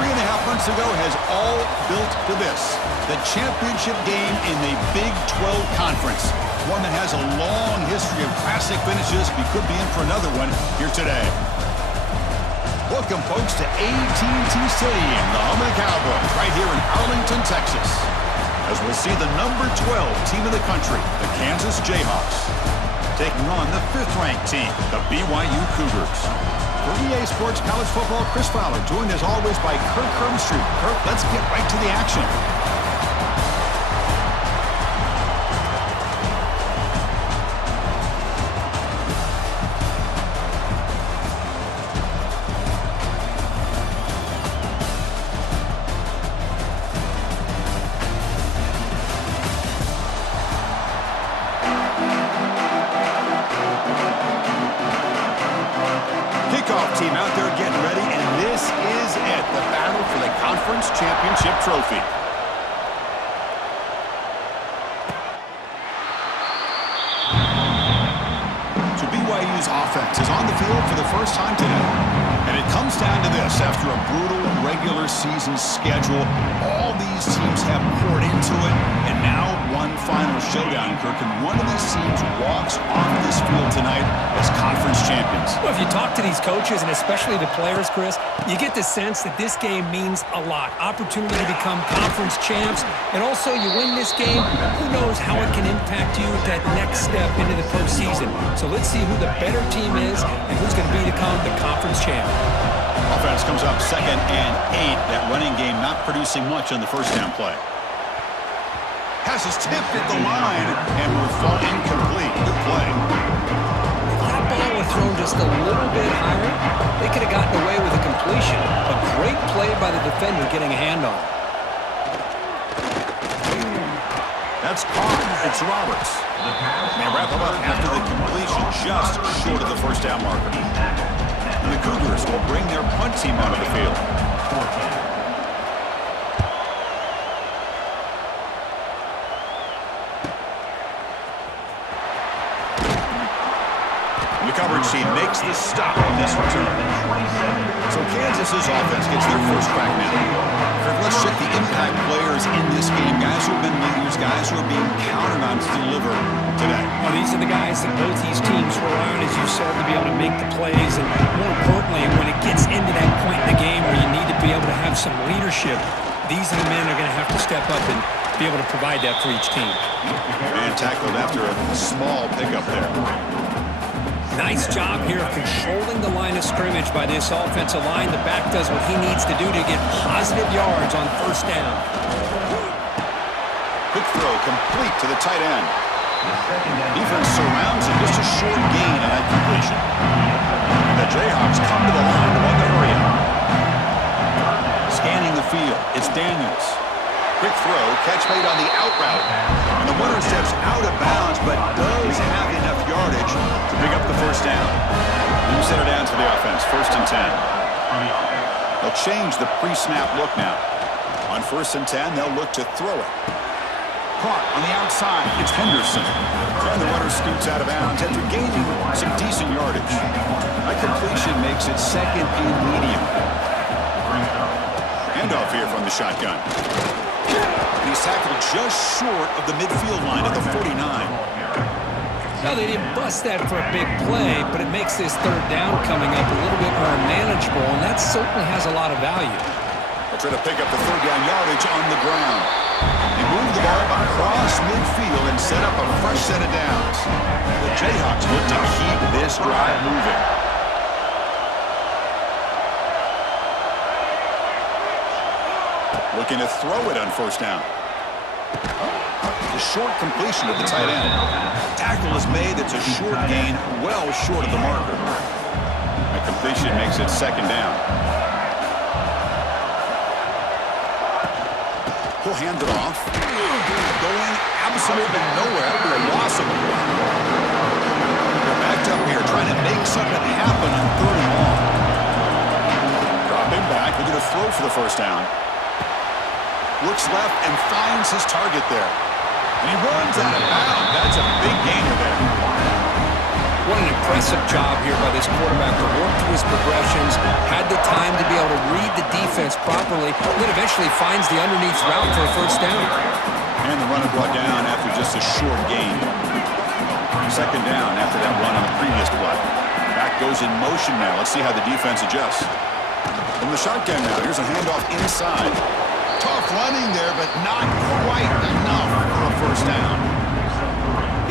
3.5 months ago has all built to this. The championship game in the Big 12 Conference. One that has a long history of classic finishes. We could be in for another one here today. Welcome, folks, to AT&T Stadium, the home of the Cowboys, right here in Arlington, Texas. As we'll see the number 12 team in the country, the Kansas Jayhawks, taking on the 5th-ranked team, the BYU Cougars. For EA Sports College Football, Chris Fowler, joined as always by Kirk Hermstreet. Kirk, let's get right to the action. Team out there getting ready, and this is it, the battle for the conference championship trophy. So BYU's offense is on the field for the first time today, and it comes down to this. After a brutal regular season schedule, all these teams have poured into it, and now one final showdown, Kirk, and one of these teams walks off this field tonight as conference champions. Well, if you talk to these coaches, and especially the players, Chris, you get the sense that this game means a lot. Opportunity to become conference champs, and also you win this game, who knows how it can impact you at that next step into the postseason. So let's see who the better team is and who's going to become the conference champ. Offense comes up 2nd and 8. That running game not producing much on the first down play. Has his tip at the line and will fall incomplete. Good play. If that ball were thrown just a little bit higher, they could have gotten away with a completion. A great play by the defender getting a hand on it. That's caught. It's Roberts. They wrap him up after the completion, just short of the first down marker. And the Cougars will bring their punt team onto the field. The coverage team makes the stop on this return. So Kansas's offense gets their first crack now. Let's check the impact players in this game. Guys who have been leaders, guys who are being counted on to deliver today. Well, these are the guys that both these teams rely on, as you said, to be able to make the plays. And more importantly, when it gets into that point in the game where you need to be able to have some leadership, these are the men that are going to have to step up and be able to provide that for each team. Man tackled after a small pickup there. Nice job here of controlling the line of scrimmage by this offensive line. The back does what he needs to do to get positive yards on first down. Quick throw complete to the tight end. Defense surrounds him, just a short gain on that completion. And the Jayhawks come to the line to run the hurry up. Scanning the field, it's Daniels. Quick throw, catch made on the out route. And the winner steps out of bounds, but does have enough yardage to pick up the first down. New center down to the offense, 1st and 10. They'll change the pre-snap look now. On 1st and 10, they'll look to throw it. Caught on the outside, it's Henderson. And the runner scoots out of bounds after gaining some decent yardage. That completion makes it 2nd and medium. Handoff here from the shotgun. And he's tackled just short of the midfield line at the 49. Now, they didn't bust that for a big play, but it makes this 3rd down coming up a little bit more manageable, and that certainly has a lot of value. They'll try to pick up the 3rd down yardage on the ground. They move the ball across midfield and set up a fresh set of downs. The Jayhawks look to keep this drive moving. Looking to throw it on 1st down. The short completion to the tight end. Tackle is made. It's a short gain, well short of the marker. That completion makes it 2nd down. He'll hand it off. Going absolutely nowhere after a loss of a play. They're backed up here trying to make something happen on 3rd and long. Dropping back. They're going to throw for the first down. Looks left and finds his target there. And he runs out of bounds. That's a big gainer there. What an impressive job here by this quarterback to work through his progressions, had the time to be able to read the defense defense properly, and then eventually finds the underneath route for a first down. And the runner brought down after just a short gain. Second down after that run on the previous play. Back goes in motion now. Let's see how the defense adjusts. From the shotgun now, here's a handoff inside. Tough running there, but not quite enough for a first down.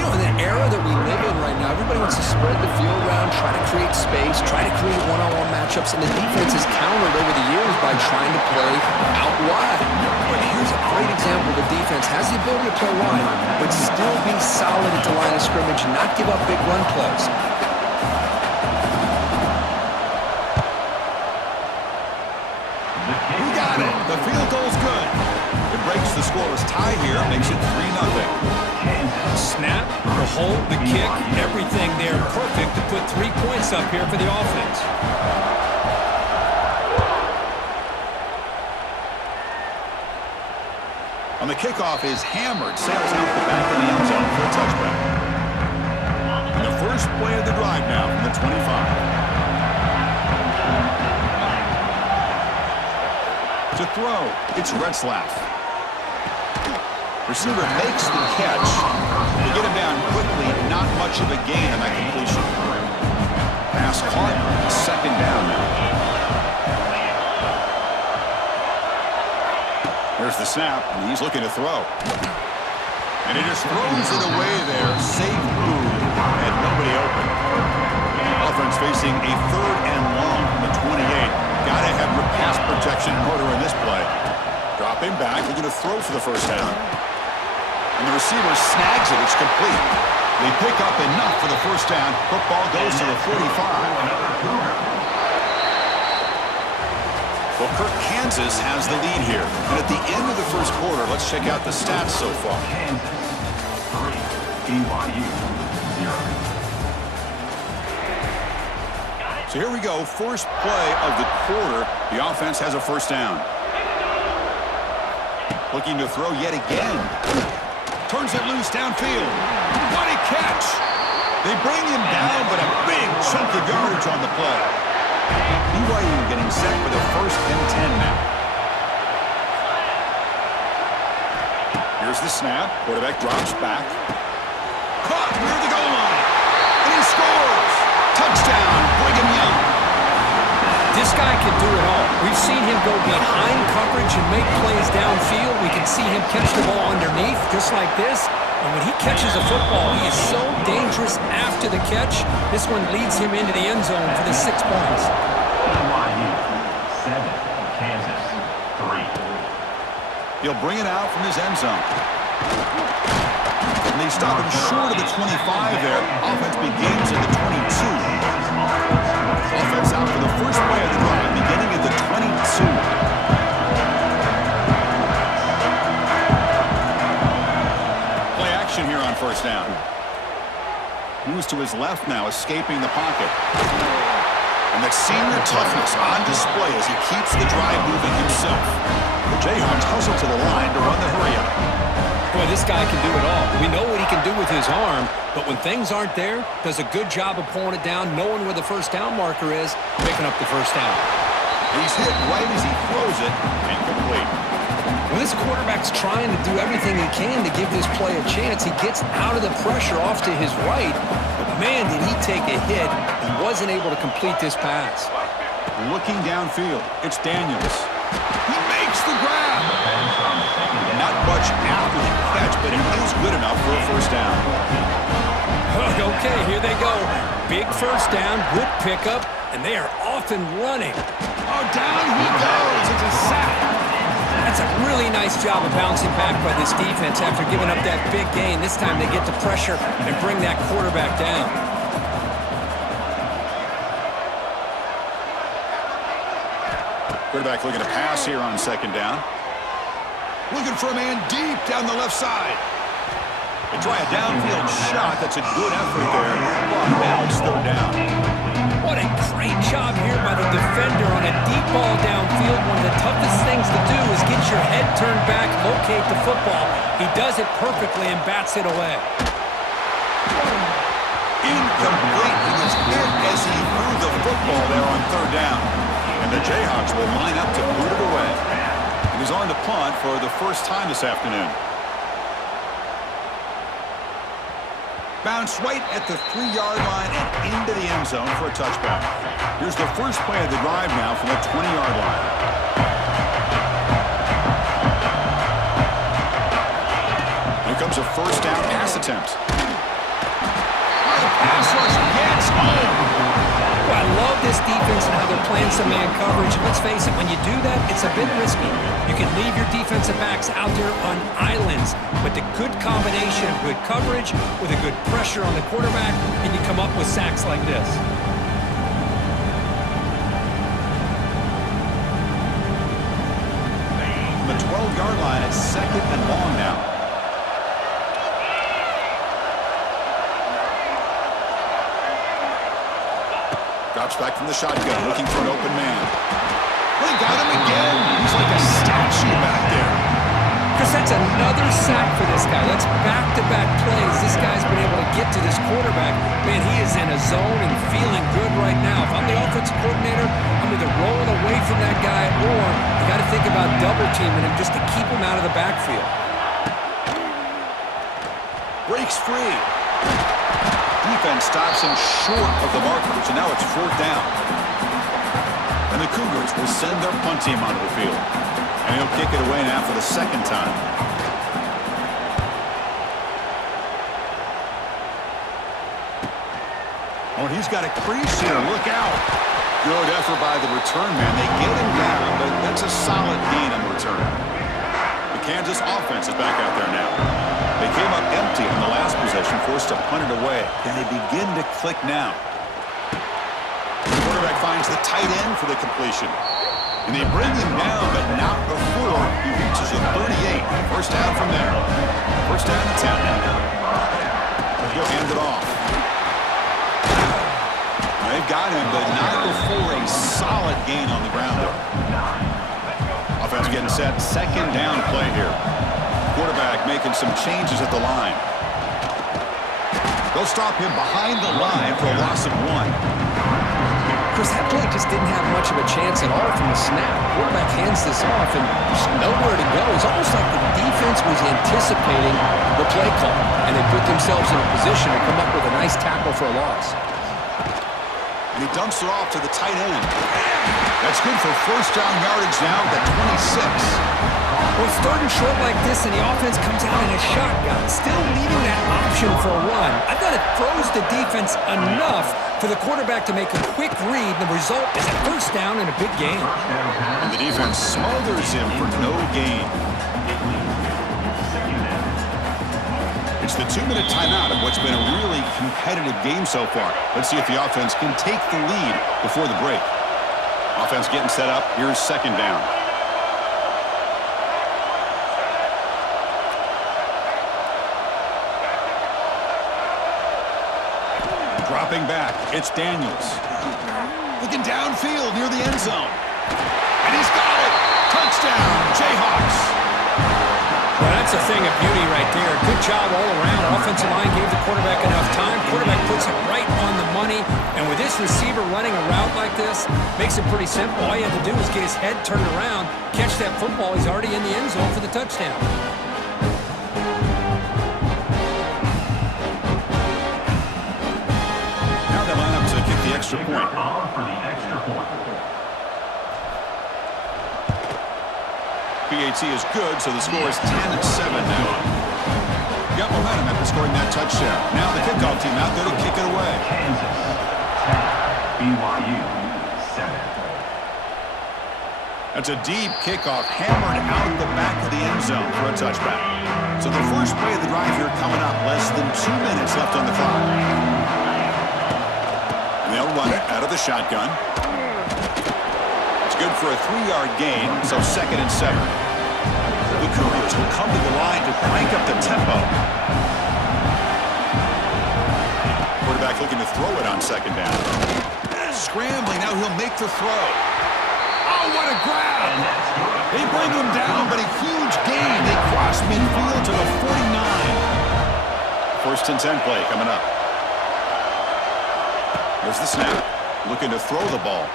You know, in the era that we live in right now, everybody wants to spread the field around, try to create space, try to create one-on-one matchups, and the defense has countered over the years by trying to play out wide. But here's a great example. The defense has the ability to play wide, but still be solid at the line of scrimmage and not give up big run plays. He got it. The field goal's good. It breaks the scoreless tie here, makes it 3-0. Snap, the hold, the kick, everything there perfect to put 3 points up here for the offense. On the kickoff is hammered, sails out the back of the end zone for a touchback. And the first play of the drive now from the 25. To throw, it's Retzlaff. Receiver makes the catch. They get him down quickly, not much of a gain on that completion. Pass caught, second down now. There's the snap, and he's looking to throw. And he just throws it away there. Safe move, and nobody open. Offense facing a third and long from the 28. Got to have your pass protection in order in this play. Dropping back, looking to throw for the first down. And the receiver snags it. It's complete. They pick up enough for the first down. Football goes to the 45. Well, Kirk, Kansas has the lead here. And at the end of the first quarter, let's check out the stats so far. Kansas 3, BYU 0. So here we go. First play of the quarter. The offense has a first down. Looking to throw yet again. Turns it loose downfield. What a catch! They bring him down, but a big chunk of yardage on the play. BYU getting set for the first and 10 now. Here's the snap. Quarterback drops back. Caught near the goal line. And he scores! Touchdown, Brigham Young. This guy can do it all. We've seen him go behind coverage and make plays downfield. We can see him catch the ball underneath, just like this. And when he catches a football, he is so dangerous after the catch. This one leads him into the end zone for the 6 points. BYU 7, Kansas 3. He'll bring it out from his end zone. And they stop him short of the 25 there. Offense begins at the 22. Offense out for the first play of the drive, beginning at the 22. Play action here on first down. Moves to his left now, escaping the pocket. And that senior toughness on display as he keeps the drive moving himself. The Jayhawks hustle to the line to run the hurry-up. Boy, this guy can do it all. We know what he can do with his arm, but when things aren't there, does a good job of pulling it down, knowing where the first down marker is, picking up the first down. He's hit right as he throws it, incomplete. When this quarterback's trying to do everything he can to give this play a chance, he gets out of the pressure off to his right, but man, did he take a hit and wasn't able to complete this pass. Looking downfield, it's Daniels. He makes the grab. Not much after the catch, but it is good enough for a first down. Okay, here they go. Big first down, good pickup, and they are off and running. Oh, down he goes. It's a sack. That's a really nice job of bouncing back by this defense after giving up that big gain. This time they get the pressure and bring that quarterback down. Quarterback looking to pass here on second down. Looking for a man deep down the left side. They try a downfield shot. That's a good effort there. But now it's third down. What a great job here by the defender on a deep ball downfield. One of the toughest things to do is get your head turned back, locate the football. He does it perfectly and bats it away. Incomplete. He was hit as he threw the football there on third down. And the Jayhawks will line up to boot it away. He's on the punt for the first time this afternoon. Bounce right at the 3-yard line and into the end zone for a touchback. Here's the first play of the drive now from the 20-yard line. Here comes a first down pass attempt. The pass rush gets home. Well, I love this defense and how they're playing some man coverage. Let's face it, when you do that, it's a bit risky. You can leave your defensive backs out there on islands, but the good combination of good coverage with a good pressure on the quarterback, and you come up with sacks like this. From the 12-yard line, it's second and long now. Drops back from the shotgun, looking for an open man. They got him again. He's like a statue back there. Chris, that's another sack for this guy. That's back-to-back plays. This guy's been able to get to this quarterback. Man, he is in a zone and feeling good right now. If I'm the offensive coordinator, I'm either rolling away from that guy or you got to think about double-teaming him just to keep him out of the backfield. Breaks free. Defense stops him short of the marker, so now it's fourth down. And the Cougars will send their punt team onto the field. And he'll kick it away now for the second time. Oh, he's got a crease here. Look out. Good effort by the return man. They get him down, but that's a solid gain on the return. The Kansas offense is back out there now. They came up empty on the last possession, forced to punt it away. Can they begin to click now? The quarterback finds the tight end for the completion. And they bring him down, but not before he reaches the 38. First down from there. First down and 10. He'll hand it off. They've got him, but not before a solid gain on the ground there. Offense getting set. Second down play here. Quarterback making some changes at the line. They'll stop him behind the line for a loss of 1. Chris, that play just didn't have much of a chance at all from the snap. Quarterback hands this off and there's nowhere to go. It's almost like the defense was anticipating the play call, and they put themselves in a position to come up with a nice tackle for a loss. And he dumps it off to the tight end. That's good for first down yardage now at the 26. Well, it's third and short like this, and the offense comes out in a shotgun, still leaving that option for a run. I thought it froze the defense enough for the quarterback to make a quick read. The result is a first down and a big gain. And the defense smothers him for no gain. It's the 2-minute timeout of what's been a really competitive game so far. Let's see if the offense can take the lead before the break. Offense getting set up. Here's second down. Dropping back, it's Daniels. Looking downfield near the end zone. And he's got it! Touchdown, Jayhawks! Well, that's a thing of beauty right there. Good job all around. Offensive line gave the quarterback enough time. Quarterback puts it right on the money. And with this receiver running a route like this, makes it pretty simple. All you have to do is get his head turned around, catch that football. He's already in the end zone for the touchdown. Extra point. PAT is good, so the score is 10-7 now. Got momentum after scoring that touchdown. Now the kickoff team out there to kick it away. Kansas 10, BYU 7. That's a deep kickoff hammered out the back of the end zone for a touchback. So the first play of the drive here coming up. Less than 2 minutes left on the clock. They'll run it out of the shotgun. It's good for a 3-yard gain, so second and 7. The Cougars will come to the line to crank up the tempo. Quarterback looking to throw it on second down. Scrambling, now he'll make the throw. Oh, what a grab! They bring him down, but a huge gain. They cross midfield to the 49. First and 10 play coming up. There's the snap. Looking to throw the ball.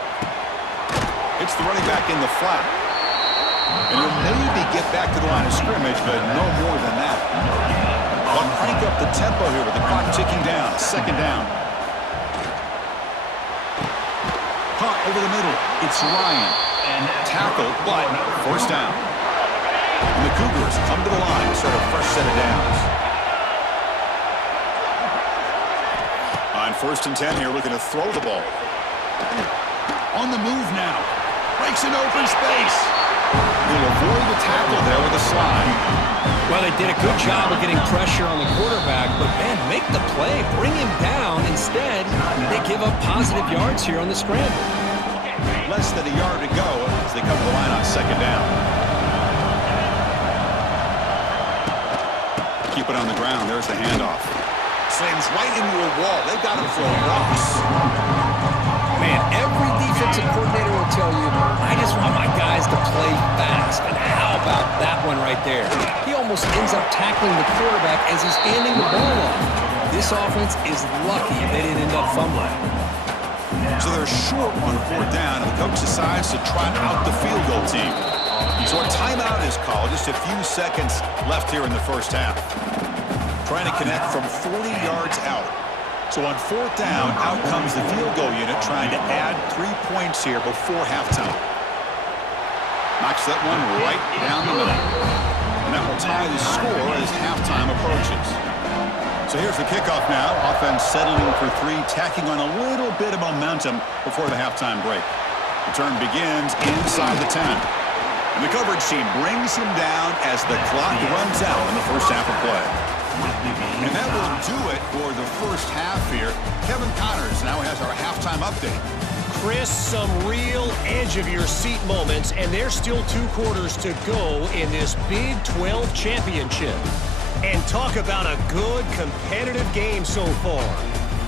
It's the running back in the flat. And he'll maybe get back to the line of scrimmage, but no more than that. But crank up the tempo here with the clock ticking down. Second down. Caught over the middle. It's Ryan. Tackled, but first down. And the Cougars come to the line to start a fresh set of downs. On 1st and 10 here, looking to throw the ball. On the move now. Breaks an open space. He'll avoid the tackle there with a slide. Well, they did a good job of getting pressure on the quarterback, but, man, make the play. Bring him down. Instead, they give up positive yards here on the scramble. Less than a yard to go as they come to the line on 2nd down. Keep it on the ground. There's the handoff. Slams right into a wall. They've got him for a loss. Man, every defensive coordinator will tell you, I just want my guys to play fast. And how about that one right there? He almost ends up tackling the quarterback as he's handing the ball off. This offense is lucky they didn't end up fumbling. So they're short on 4th down, and the coach decides to trot out the field goal team. So a timeout is called. Just a few seconds left here in the first half. Trying to connect from 40 yards out. So on 4th down, out comes the field goal unit trying to add 3 points here before halftime. Knocks that one right down the middle. And that will tie the score as halftime approaches. So here's the kickoff now. Offense settling for 3, tacking on a little bit of momentum before the halftime break. The turn begins inside the 10. And the coverage team brings him down as the clock runs out in the first half of play. And that will do it for the first half here. Kevin Connors now has our halftime update. Chris, some real edge-of-your-seat moments, and there's still 2 quarters to go in this Big 12 championship. And talk about a good, competitive game so far.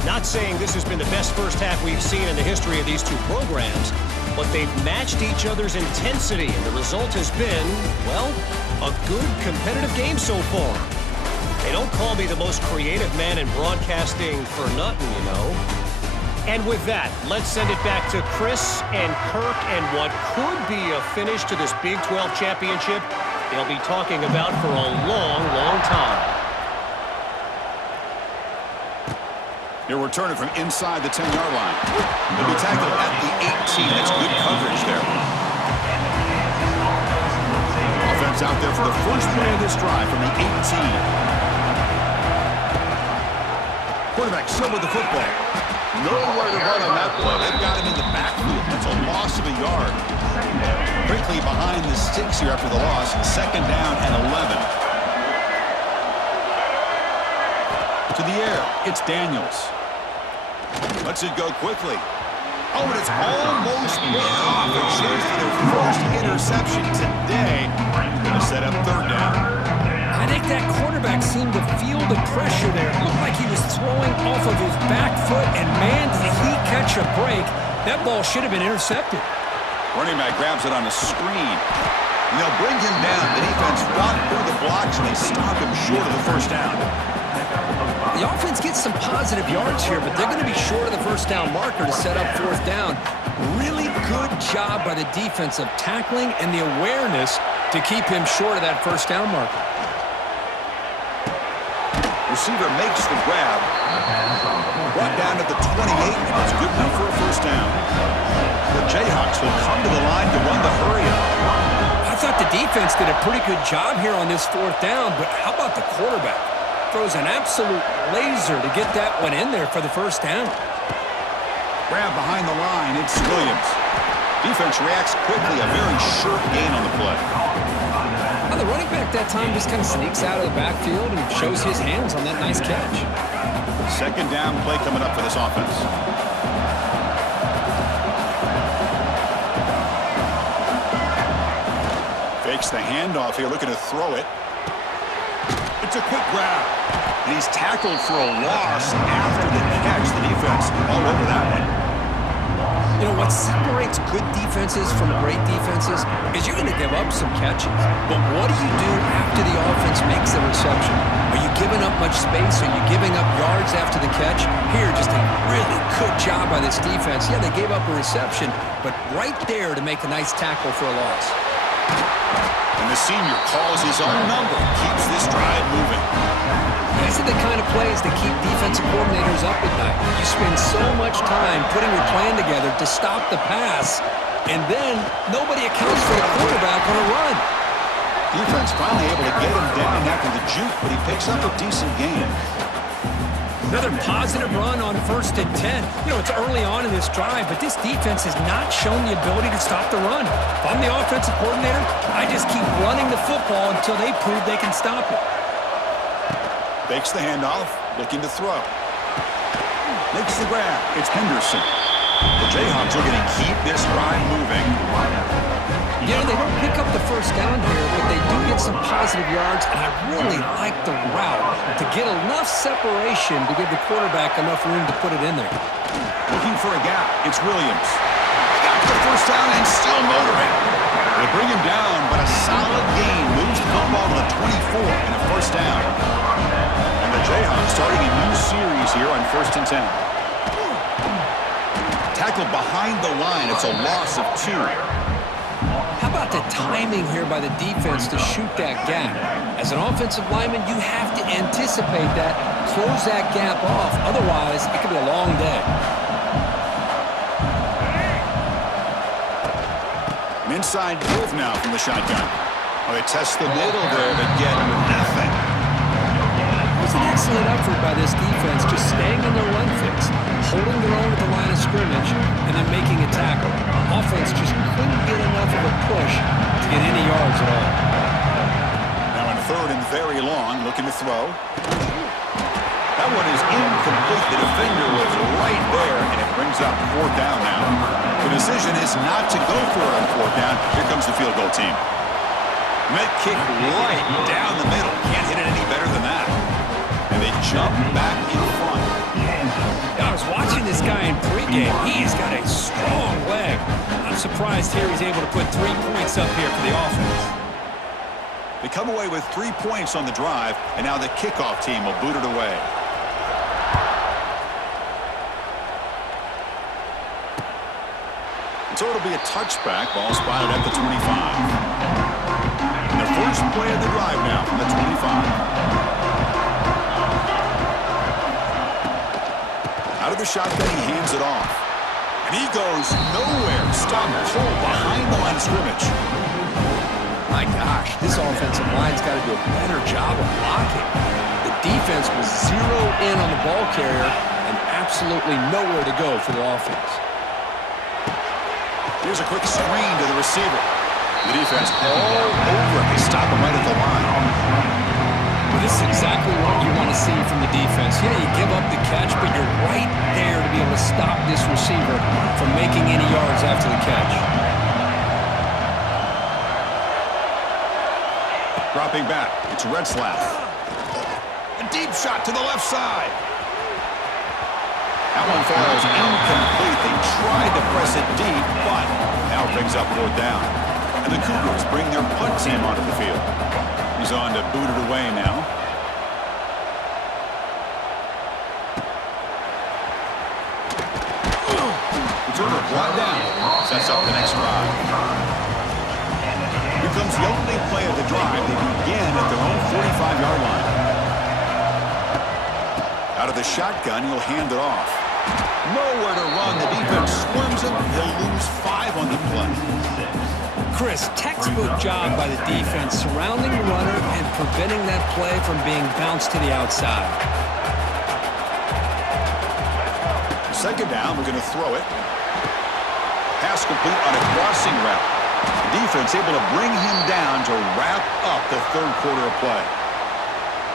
Not saying this has been the best first half we've seen in the history of these 2 programs, but they've matched each other's intensity, and the result has been, well, a good, competitive game so far. They don't call me the most creative man in broadcasting for nothing, you know. And with that, let's send it back to Chris and Kirk and what could be a finish to this Big 12 championship they'll be talking about for a long, long time. He'll return it from inside the 10-yard line. He'll be tackled at the 18. That's good coverage there. Offense out there for the first play of this drive from the 18. Quarterback still with the football. Nowhere to run on that play. They've got him in the backfield. That's a loss of a yard. Quickly behind the sticks here after the loss. 2nd down and 11. To the air, it's Daniels. Lets it go quickly. Oh, and it's almost picked off. It shows for their first interception today. Going to set up 3rd down. I think that quarterback seemed to feel the pressure there. It looked like he was throwing off of his back foot, and man, did he catch a break. That ball should have been intercepted. Running back grabs it on a screen. And they'll bring him down. The defense fought through the blocks, and they stop him short of the first down. The offense gets some positive yards here, but they're going to be short of the first down marker to set up 4th down. Really good job by the defense of tackling and the awareness to keep him short of that first down marker. Receiver makes the grab. Brought down to the 28, and it's good enough for a first down. The Jayhawks will come to the line to run the hurry-up. I thought the defense did a pretty good job here on this 4th down, but how about the quarterback? Throws an absolute laser to get that one in there for the first down. Grab behind the line, it's Williams. Defense reacts quickly, a very short gain on the play. Now the running back that time just kind of sneaks out of the backfield and shows his hands on that nice catch. 2nd down play coming up for this offense. Fakes the handoff here, looking to throw it. It's a quick grab. And he's tackled for a loss after the catch. The defense all over that one. You know, what separates good defenses from great defenses is you're going to give up some catches. But what do you do after the offense makes the reception? Are you giving up much space? Are you giving up yards after the catch? Here, just a really good job by this defense. Yeah, they gave up a reception, but right there to make a nice tackle for a loss. And the senior calls his own number, keeps this drive moving. These are the kind of plays that keep defensive coordinators up at night. You spend so much time putting your plan together to stop the pass, and then nobody accounts for the quarterback on a run. Defense finally able to get him down after the juke, but he picks up a decent gain. Another positive run on 1st and 10. You know, it's early on in this drive, but this defense has not shown the ability to stop the run. If I'm the offensive coordinator, I just keep running the football until they prove they can stop it. Fakes the handoff, looking to throw. Makes the grab. It's Henderson. The Jayhawks are going to keep this drive moving. You know, they don't pick up the first down here, but they do get some positive yards, and I really like the route to get enough separation to give the quarterback enough room to put it in there. Looking for a gap. It's Williams. Got the first down and still motoring. They bring him down, but a solid gain moves the football to the 24 and a first down. And the Jayhawks starting a new series here on 1st and 10. Tackled behind the line. It's a loss of 2. How about the timing here by the defense to shoot that gap? As an offensive lineman, you have to anticipate that, close that gap off. Otherwise, it could be a long day. An inside move now from the shotgun. Oh, they test the middle there to get nothing. It was an excellent effort by this defense, just staying in their run fix, holding their own at the line of scrimmage, and then making a tackle. Offense just couldn't get enough of a push to get any yards at all. Now in 3rd and very long, looking to throw. That one is incomplete. The defender was right there, and it brings up 4th down now. The decision is not to go for it on 4th down. Here comes the field goal team. Met kick right down the middle. Can't hit it any better than that. And they jump back in front. I was watching this guy in pregame. He's got a strong leg. I'm surprised here he's able to put 3 points up here for the offense. They come away with 3 points on the drive, and now the kickoff team will boot it away. So it'll be a touchback. Ball spotted at the 25. And the first play of the drive now from the 25. Out of the shotgun, he hands it off. And he goes nowhere. Stop cold behind the line of scrimmage. My gosh, this offensive line's got to do a better job of blocking. The defense was zeroed in on the ball carrier and absolutely nowhere to go for the offense. Here's a quick screen to the receiver. The defense all over him. They stop him right at the line. Well, this is exactly what you want to see from the defense. Yeah, you give up the catch, but you're right there to be able to stop this receiver from making any yards after the catch. Dropping back. It's Retzlaff. A deep shot to the left side. That one falls incomplete. They tried to press it deep, but now it brings up 4th down. And the Cougars bring their punt team onto the field. He's on to boot it away now. Returner brought down. Sets up the next drive. Here comes the opening play of the drive. They begin at their own 45-yard line. Out of the shotgun, he'll hand it off. Nowhere to run. The defense swarms him. He'll lose 5 on the play. Chris, textbook job by the defense surrounding the runner and preventing that play from being bounced to the outside. Second down, we're going to throw it. Pass complete on a crossing route. The defense able to bring him down to wrap up the 3rd quarter of play.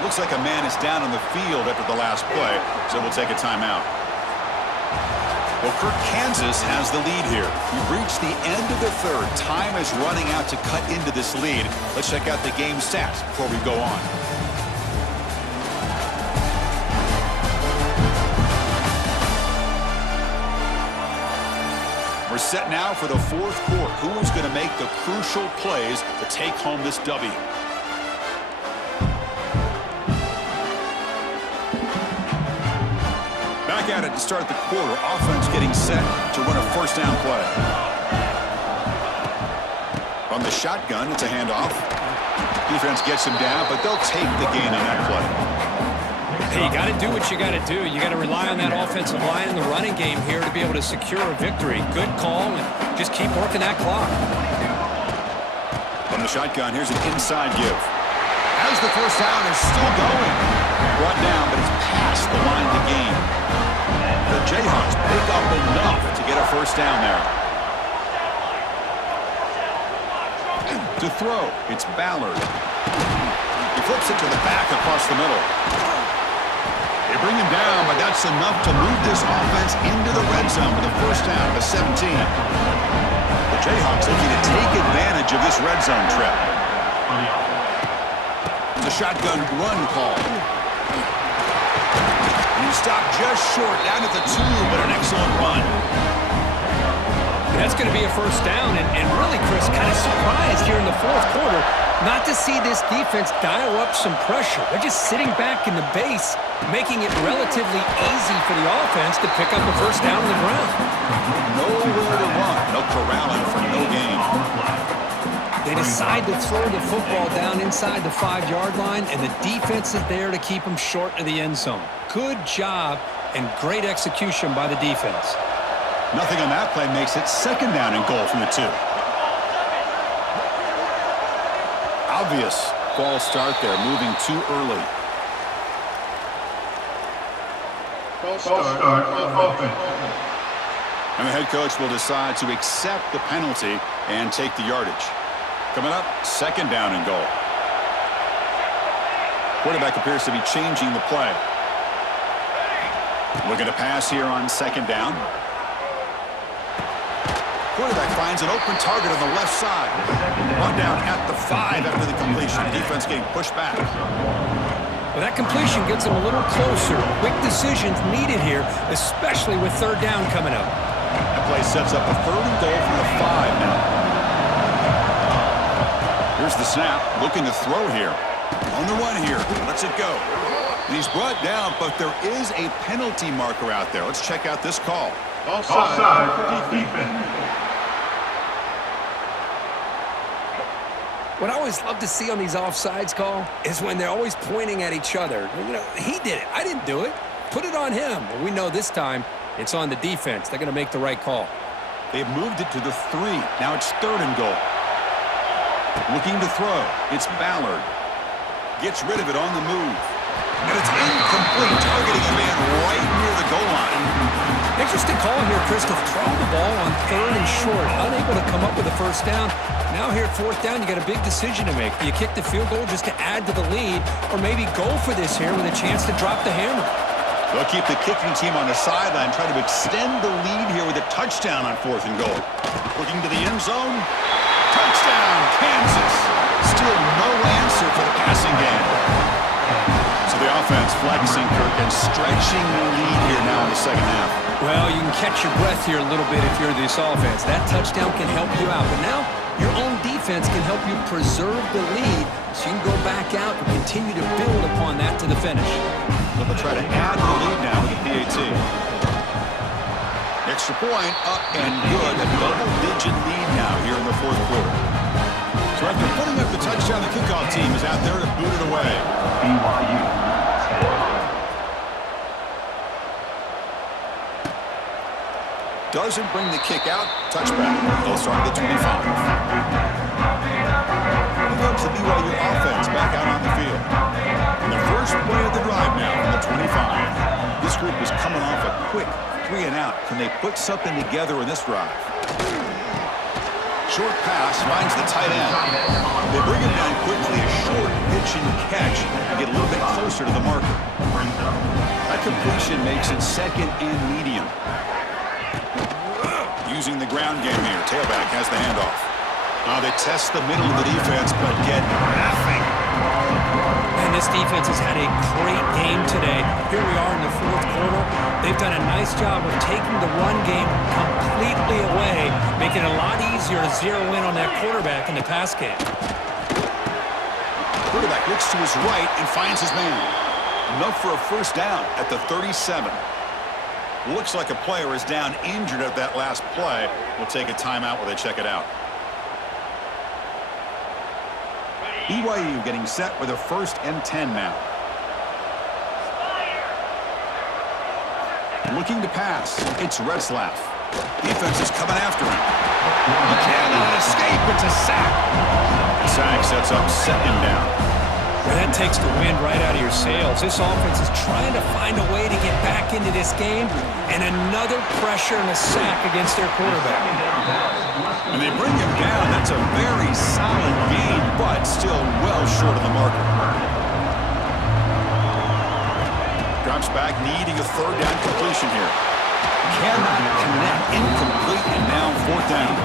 Looks like a man is down on the field after the last play, so we'll take a timeout. Well, Kirk, Kansas has the lead here. We've reached the end of the 3rd. Time is running out to cut into this lead. Let's check out the game stats before we go on. We're set now for the 4th quarter. Who is going to make the crucial plays to take home this W? Back at it to start the quarter. Offense getting set to run a 1st down play. From the shotgun, it's a handoff. Defense gets him down, but they'll take the gain on that play. Hey, you got to do what you got to do. You got to rely on that offensive line in the running game here to be able to secure a victory. Good call, and just keep working that clock. From the shotgun, here's an inside give. As the first down is still going. Brought down, but it's past the line to gain. The Jayhawks pick up enough to get a first down there. To throw, it's Ballard. He flips it to the back across the middle. They bring him down, but that's enough to move this offense into the red zone with a first down to 17. The Jayhawks looking to take advantage of this red zone trip. The shotgun run call. And he stopped just short, down at the 2, but an excellent run. That's going to be a first down, and really, Chris, kind of surprised here in the fourth quarter not to see this defense dial up some pressure. They're just sitting back in the base, making it relatively easy for the offense to pick up a first down on the ground. Nowhere to run. No corralling for no gain. They decide to throw the football down inside the 5-yard line, and the defense is there to keep them short of the end zone. Good job and great execution by the defense. Nothing on that play makes it second down and goal from the 2. Obvious false start there, moving too early. False start offense. And the head coach will decide to accept the penalty and take the yardage. Coming up, second down and goal. Quarterback appears to be changing the play. Looking to pass here on second down. Quarterback finds an open target on the left side. Run down at the 5 after the completion. Defense getting pushed back. Well, that completion gets them a little closer. Quick decisions needed here, especially with third down coming up. That play sets up a third and goal from the 5 now. Here's the snap. Looking to throw here. On the run here. Lets it go. And he's brought down, but there is a penalty marker out there. Let's check out this call. Offside defense. What I always love to see on these offsides call is when they're always pointing at each other. You know, he did it. I didn't do it. Put it on him. But we know this time it's on the defense. They're going to make the right call. They've moved it to the 3. Now it's third and goal. Looking to throw. It's Ballard. Gets rid of it on the move. And it's incomplete, targeting a man right near the goal line. Interesting call here, Chris, to throw the ball on third and short. Unable to come up with a first down. Now here at fourth down, you got a big decision to make. Do you kick the field goal just to add to the lead, or maybe go for this here with a chance to drop the hammer? They'll keep the kicking team on the sideline, try to extend the lead here with a touchdown on fourth and goal. Looking to the end zone. Touchdown, Kansas. Still no answer for the passing game. So the offense flexing, Kirk, and stretching the lead here now in the second half. Well, you can catch your breath here a little bit if you're this offense. That touchdown can help you out. But now your own defense can help you preserve the lead so you can go back out and continue to build upon that to the finish. So they'll try to add the lead now with the PAT. Extra point up and good. A double-digit lead now here in the fourth quarter. So after putting up the touchdown, the kickoff team is out there to boot it away. BYU. Doesn't bring the kick out. Touchback. They'll start at the 25. Here comes the BYU offense back out on the field. And the first play of the drive now from the 25. This group is coming off a quick 3 and out. Can they put something together in this drive? Short pass finds the tight end. They bring him down quickly. A short pitch and catch to get a little bit closer to the marker. That completion makes it second and medium. Using the ground game here. Tailback has the handoff. Now they test the middle of the defense, but get nothing. And this defense has had a great game today. Here we are in the fourth quarter. They've done a nice job of taking the run game completely away, making it a lot easier to zero in on that quarterback in the pass game. Quarterback looks to his right and finds his man. Enough for a first down at the 37. Looks like a player is down injured at that last play. We'll take a timeout while they check it out. BYU getting set with a 1st and 10 now. Looking to pass. It's Retzlaff. Defense is coming after him. He cannot escape. It's a sack. The sack sets up 2nd down. Well, that takes the wind right out of your sails. This offense is trying to find a way to get back into this game, and another pressure and a sack against their quarterback. And they bring him down. That's a very solid gain, but still well short of the marker. Drops back, needing a 3rd down completion here. Cannot connect. Incomplete, and now 4th down.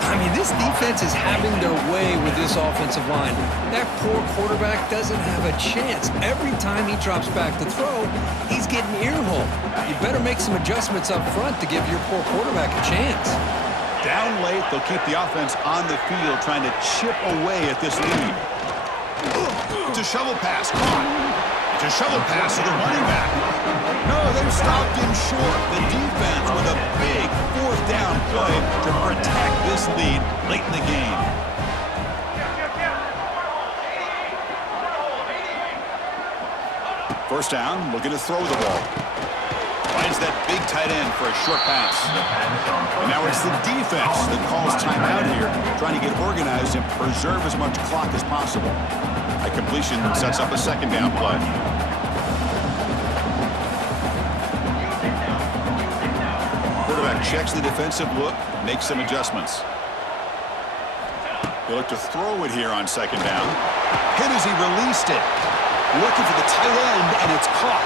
I mean, this defense is having their way with this offensive line. That poor quarterback doesn't have a chance. Every time he drops back to throw, he's getting earholed. You better make some adjustments up front to give your poor quarterback a chance. Down late, they'll keep the offense on the field trying to chip away at this lead. It's a shovel pass. Caught. It's a shovel pass to the running back. No, they've stopped him short. The defense with a big 4th down play to protect this lead late in the game. First down, looking to throw the ball. Finds that big tight end for a short pass. And now it's the defense that calls timeout here, trying to get organized and preserve as much clock as possible. A completion sets up a 2nd down play. Quarterback checks the defensive look, makes some adjustments. They look to throw it here on 2nd down. Hit as he released it. Looking for the tight end, and it's caught.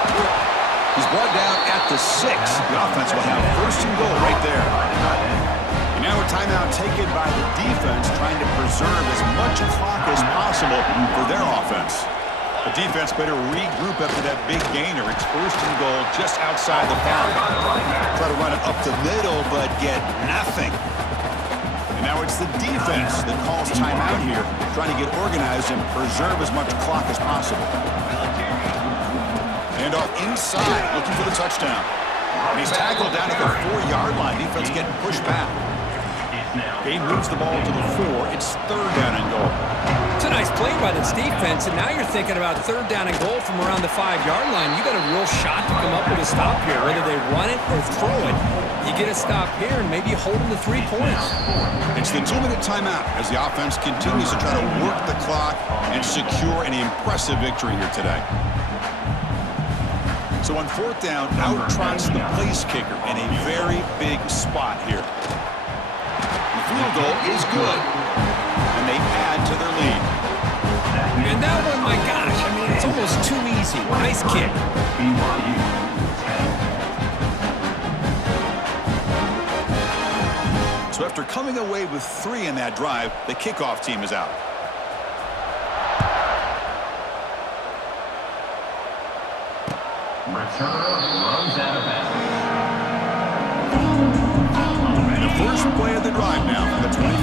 He's brought down at the 6. The offense will have 1st and goal right there. And now a timeout taken by the defense, trying to preserve as much clock as possible for their offense. The defense better regroup after that big gainer. It's 1st and goal just outside the 5. Try to run it up the middle, but get nothing. And now it's the defense that calls timeout here, trying to get organized and preserve as much clock as possible. And off inside, looking for the touchdown. And he's tackled down at the 4-yard line. Defense getting pushed back. He moves the ball to the 4. It's 3rd down and goal. It's a nice play by this defense, and now you're thinking about 3rd down and goal from around the 5-yard line. You got a real shot to come up with a stop here, whether they run it or throw it. You get a stop here, and maybe you hold them to 3 points. It's the 2-minute timeout as the offense continues to try to work the clock and secure an impressive victory here today. So on 4th down, out trots the place kicker in a very big spot here. The field goal is good, and they add to their lead. And that one, my gosh, I mean, it's almost too easy. Nice kick. So after coming away with 3 in that drive, the kickoff team is out. The first play of the drive now from the 25.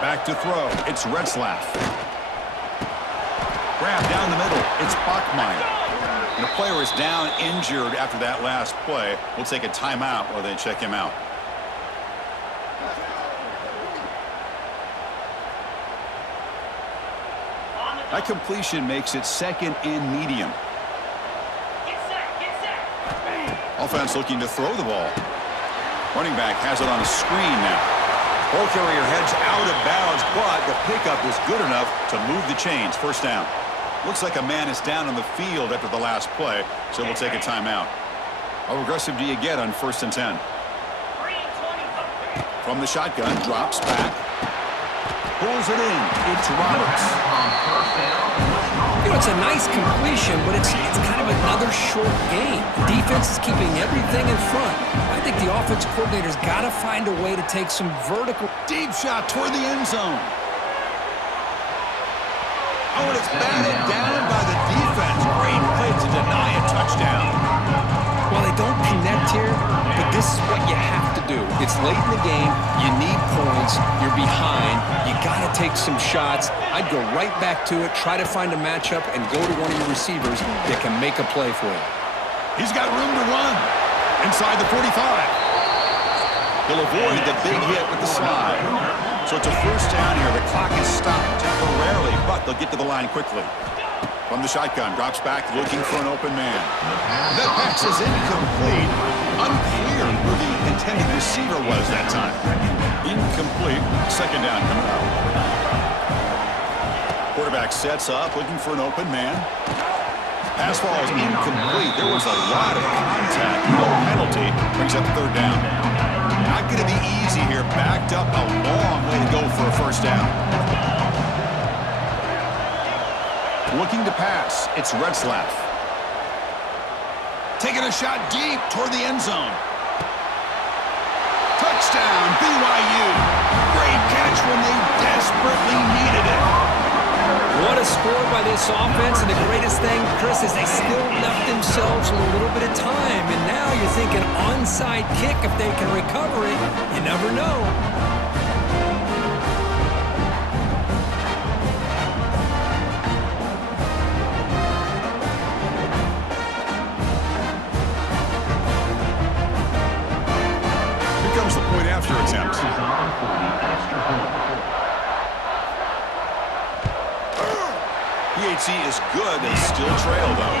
Back to throw. It's Retzlaff. Grab down the middle. It's Bachmeier. And the player is down injured after that last play. We'll take a timeout while they check him out. That completion makes it 2nd and medium. Offense looking to throw the ball. Running back has it on a screen now. Ball carrier heads out of bounds, but the pickup was good enough to move the chains. 1st down. Looks like a man is down on the field after the last play, so we'll take a timeout. How aggressive do you get on 1st and 10? From the shotgun, drops back. Pulls it in. It's Roberts. You know, it's a nice completion, but it's kind of another short game. The defense is keeping everything in front. I think the offensive coordinator's got to find a way to take some vertical. Deep shot toward the end zone. Oh, and it's batted down by the defense. Great play to deny a touchdown. Well, they don't connect here, but this is what you have to do. It's late in the game. You need points. You're behind. You got to take some shots. I'd go right back to it, try to find a matchup, and go to one of your receivers that can make a play for you. He's got room to run inside the 45. He'll avoid the big hit with the slide. So it's a first down here. The clock is stopped temporarily, but they'll get to the line quickly. From the shotgun, drops back looking for an open man. That pass is incomplete. Unclear who the intended receiver was that time. Incomplete. Second down coming up. Quarterback sets up, looking for an open man. Pass ball is incomplete. There was a lot of contact. No penalty. Brings up third down. Not going to be easy here. Backed up, a long way to go for a first down. Looking to pass. It's Retzlaff. Taking a shot deep toward the end zone. Touchdown, BYU. Great catch when they desperately needed it. What a score by this offense, and the greatest thing, Chris, is they still left themselves a little bit of time, and now you're thinking onside kick if they can recover it. You never know. Here comes the point after attempt. PHC is good. They still trail, though.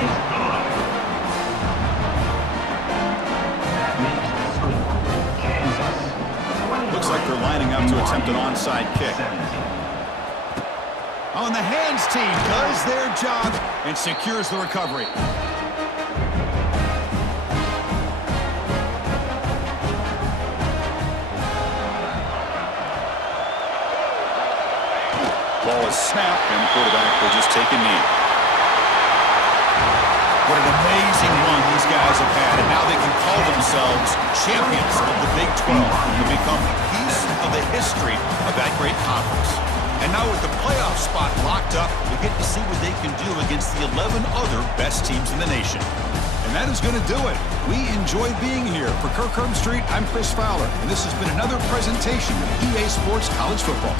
Looks like they're lining up to attempt an onside kick. On the hands team does their job and secures the recovery. Ball is snapped, and the quarterback will just take a knee. What an amazing run these guys have had, and now they can call themselves champions of the Big 12 and become a piece of the history of that great conference. And now with the playoff spot locked up, we get to see what they can do against the 11 other best teams in the nation. And that is going to do it. We enjoy being here. For Kirk Herbstreit, I'm Chris Fowler, and this has been another presentation of EA Sports College Football.